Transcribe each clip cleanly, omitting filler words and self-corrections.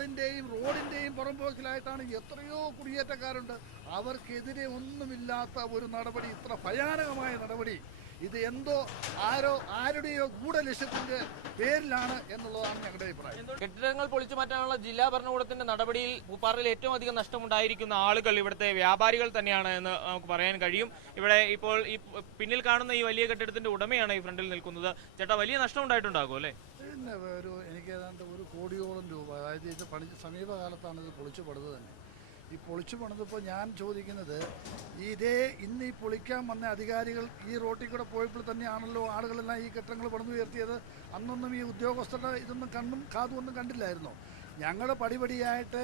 ആറിൻ്റെയും റോഡിൻ്റെയും പുറംപോക്കിലായിട്ടാണ് എത്രയോ കുടിയേറ്റക്കാരുണ്ട്. അവർക്കെതിരെ ഒന്നുമില്ലാത്ത ഒരു നടപടി, ഇത്ര ഭയാനകമായ നടപടി, ഇത് എന്തോ ആരുടെയോ ഗൂഢലക്ഷ്യത്തിന്റെ പേരിലാണ് എന്നുള്ളതാണ് ഞങ്ങളുടെ അഭിപ്രായം. കെട്ടിടങ്ങൾ പൊളിച്ചു മാറ്റാനുള്ള ജില്ലാ ഭരണകൂടത്തിന്റെ നടപടിയിൽ പൂപ്പാറയിൽ ഏറ്റവും അധികം നഷ്ടമുണ്ടായിരിക്കുന്ന ആളുകൾ ഇവിടുത്തെ വ്യാപാരികൾ തന്നെയാണ് എന്ന് നമുക്ക് പറയാൻ കഴിയും. ഇവിടെ ഇപ്പോൾ ഈ പിന്നിൽ കാണുന്ന ഈ വലിയ കെട്ടിടത്തിന്റെ ഉടമയാണ് ഈ ഫ്രണ്ടിൽ നിൽക്കുന്നത്. ചേട്ടാ, വലിയ നഷ്ടം ഉണ്ടായിട്ടുണ്ടാകും അല്ലേ? പിന്നെ എനിക്ക് ഏതാണ്ട് 1 കോടിയോളം രൂപ, അതായത് ഇത് സമീപകാലത്താണ് ഇത് പൊളിച്ചു പണിത് തന്നെ. ഈ പൊളിച്ചു പണിതപ്പോൾ ഞാൻ ചോദിക്കുന്നത്, ഇന്ന് ഈ പൊളിക്കാൻ വന്ന അധികാരികൾ ഈ റോട്ടിൽ കൂടെ പോയപ്പോൾ തന്നെയാണല്ലോ ആളുകളെല്ലാം ഈ കെട്ടിടങ്ങൾ പണിതുയർത്തിയത്. അന്നൊന്നും ഈ ഉദ്യോഗസ്ഥരുടെ ഇതൊന്നും കണ്ണും കാതും ഒന്നും കണ്ടില്ലായിരുന്നോ? ഞങ്ങൾ പടിപടിയായിട്ട്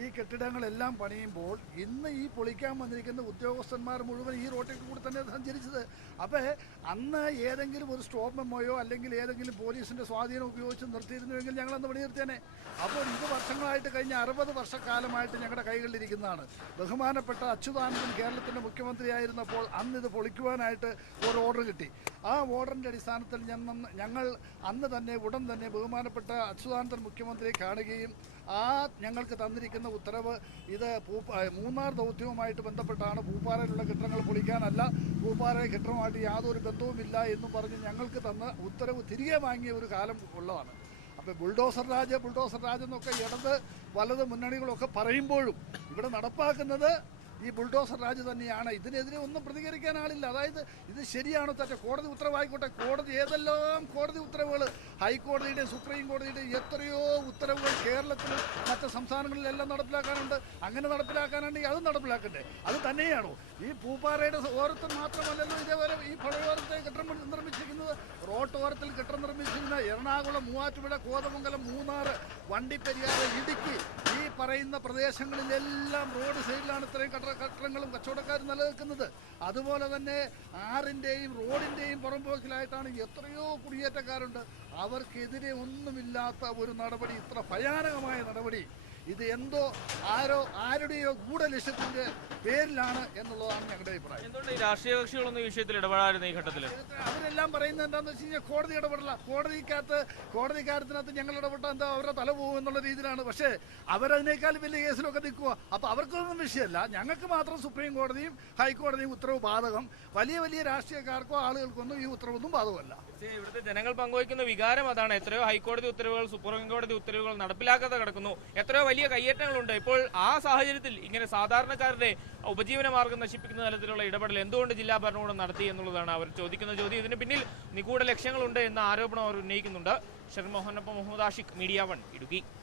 ഈ കെട്ടിടങ്ങളെല്ലാം പണിയുമ്പോൾ ഇന്ന് ഈ പൊളിക്കാൻ വന്നിരിക്കുന്ന ഉദ്യോഗസ്ഥന്മാർ മുഴുവൻ ഈ റോട്ടിൽ കൂടെ തന്നെ സഞ്ചരിച്ചത്. അപ്പോൾ അന്ന് ഏതെങ്കിലും ഒരു സ്റ്റോപ്പ് മെമ്മോയോ അല്ലെങ്കിൽ ഏതെങ്കിലും പോലീസിൻ്റെ സ്വാധീനം ഉപയോഗിച്ച് നിർത്തിയിരുന്നുവെങ്കിൽ ഞങ്ങളന്ന് പണി നിർത്തിയേനെ. അപ്പോൾ ഇത് വർഷങ്ങളായിട്ട്, കഴിഞ്ഞ 60 വർഷക്കാലമായിട്ട് ഞങ്ങളുടെ കൈകളിലിരിക്കുന്നതാണ്. ബഹുമാനപ്പെട്ട അച്യുതാനന്ദൻ കേരളത്തിൻ്റെ മുഖ്യമന്ത്രിയായിരുന്നപ്പോൾ അന്ന് ഇത് പൊളിക്കുവാനായിട്ട് ഒരു ഓർഡർ കിട്ടി. ആ ഓർഡറിൻ്റെ അടിസ്ഥാനത്തിൽ ഞങ്ങൾ അന്ന് തന്നെ ഉടൻ തന്നെ ബഹുമാനപ്പെട്ട അച്യുതാനന്ദൻ മുഖ്യമന്ത്രിയെ കാണുകയും ഞങ്ങൾക്ക് തന്നിരിക്കുന്ന ഉത്തരവ് ഇത് മൂന്നാർ ദൗത്യവുമായിട്ട് ബന്ധപ്പെട്ടാണ്, പൂപ്പാറയിലുള്ള കെട്ടിടങ്ങൾ പൊളിക്കാനല്ല, പൂപ്പാറ കെട്ടിടവുമായിട്ട് യാതൊരു ബന്ധവുമില്ല എന്നും പറഞ്ഞ് ഞങ്ങൾക്ക് തന്ന ഉത്തരവ് തിരികെ വാങ്ങിയ ഒരു കാലം ഉള്ളതാണ്. അപ്പോൾ ബുൾഡോസർ രാജ് എന്നൊക്കെ ഇടത് വലത് മുന്നണികളൊക്കെ പറയുമ്പോഴും ഇവിടെ നടപ്പാക്കുന്നത് ഈ ബുൾഡോസർ രാജ് തന്നെയാണ്. ഇതിനെതിരെ ഒന്നും പ്രതികരിക്കാൻ ആളില്ല. അതായത് ഇത് ശരിയാണോ തെറ്റോ, കോടതി ഉത്തരവായിക്കോട്ടെ. ഏതെല്ലാം കോടതി ഉത്തരവുകൾ, ഹൈക്കോടതിയുടെയും സുപ്രീം കോടതിയുടെയും എത്രയോ ഉത്തരവുകൾ കേരളത്തിലും മറ്റ് സംസ്ഥാനങ്ങളിലെല്ലാം നടപ്പിലാക്കാനുണ്ട്. അങ്ങനെ നടപ്പിലാക്കാനുണ്ടെങ്കിൽ അത് നടപ്പിലാക്കണ്ടേ? അത് തന്നെയാണോ ഈ പൂപ്പാറയുടെ ഓരത്തിൽ മാത്രമല്ലല്ലോ ഇതേപോലെ ഈ പുഴയോരത്തെ കെട്ടിടം നിർമ്മിച്ചിരിക്കുന്നത്? റോട്ടോരത്തിൽ കെട്ടിടം നിർമ്മിച്ചിരുന്ന എറണാകുളം, മൂവാറ്റുപുഴ, കോതമംഗലം, മൂന്നാർ, വണ്ടിപ്പെരിയാർ, ഇടുക്കി, ഈ പറയുന്ന പ്രദേശങ്ങളിലെല്ലാം റോഡ് സൈഡിലാണ് ഇത്രയും കെട്ടിടങ്ങളും കച്ചവടക്കാരും നിലനിൽക്കുന്നത്. അതുപോലെ തന്നെ ആറിൻ്റെയും റോഡിൻ്റെയും പുറംപോക്കിലായിട്ടാണ് എത്രയോ കുടിയേറ്റക്കാരുണ്ട്. അവർക്കെതിരെ ഒന്നുമില്ലാത്ത ഒരു നടപടി, ഇത്ര ഭയാനകമായ നടപടി, ഇത് എന്തോ ആരുടെയോ ഗൂഢലക്ഷ്യത്തിന്റെ പേരിലാണ് എന്നുള്ളതാണ് ഞങ്ങളുടെ അഭിപ്രായം. എന്തുകൊണ്ട് ഈ രാഷ്ട്രീയ കക്ഷികളൊന്നും ഈ വിഷയത്തിൽ ഇടപെടാറുണ്ട്? ഈ ഘട്ടത്തിൽ അവരെല്ലാം പറയുന്നത് എന്താണെന്ന് വെച്ച് കഴിഞ്ഞാൽ കോടതി ഇടപെടില്ല. കോടതിക്കാര്യത്തിനകത്ത് ഞങ്ങൾ ഇടപെട്ടാൽ എന്താ അവരുടെ തല പോകും എന്നുള്ള രീതിയിലാണ്. പക്ഷേ അവരതിനേക്കാൾ വലിയ കേസിലൊക്കെ നിൽക്കുക. അപ്പോൾ അവർക്കൊന്നും വിഷയമല്ല. ഞങ്ങൾക്ക് മാത്രം സുപ്രീം കോടതിയും ഹൈക്കോടതിയും ഉത്തരവ് ബാധകം. വലിയ വലിയ രാഷ്ട്രീയക്കാർക്കോ ആളുകൾക്കൊന്നും ഈ ഉത്തരവൊന്നും ബാധകമല്ല. ഇവിടുത്തെ ജനങ്ങൾ പങ്കുവയ്ക്കുന്ന വികാരം അതാണ്. എത്രയോ ഹൈക്കോടതി ഉത്തരവുകൾ, സുപ്രീം കോടതി ഉത്തരവുകൾ നടപ്പിലാക്കാതെ കിടക്കുന്നു. എത്രയോ വലിയ കയ്യേറ്റങ്ങളുണ്ട്. ഇപ്പോൾ ആ സാഹചര്യത്തിൽ ഇങ്ങനെ സാധാരണക്കാരുടെ ഉപജീവന മാർഗം നശിപ്പിക്കുന്ന തലത്തിലുള്ള ഇടപെടൽ എന്തുകൊണ്ട് ജില്ലാ ഭരണകൂടം നടത്തി എന്നുള്ളതാണ് അവർ ചോദിക്കുന്ന ചോദ്യം. ഇതിന് പിന്നിൽ നിഗൂഢ ലക്ഷ്യങ്ങളുണ്ട് എന്ന ആരോപണം അവർ ഉന്നയിക്കുന്നുണ്ട്. ഷെർമോഹനൊപ്പം മുഹമ്മദ് ആഷിഖ്, മീഡിയ 1, ഇടുക്കി.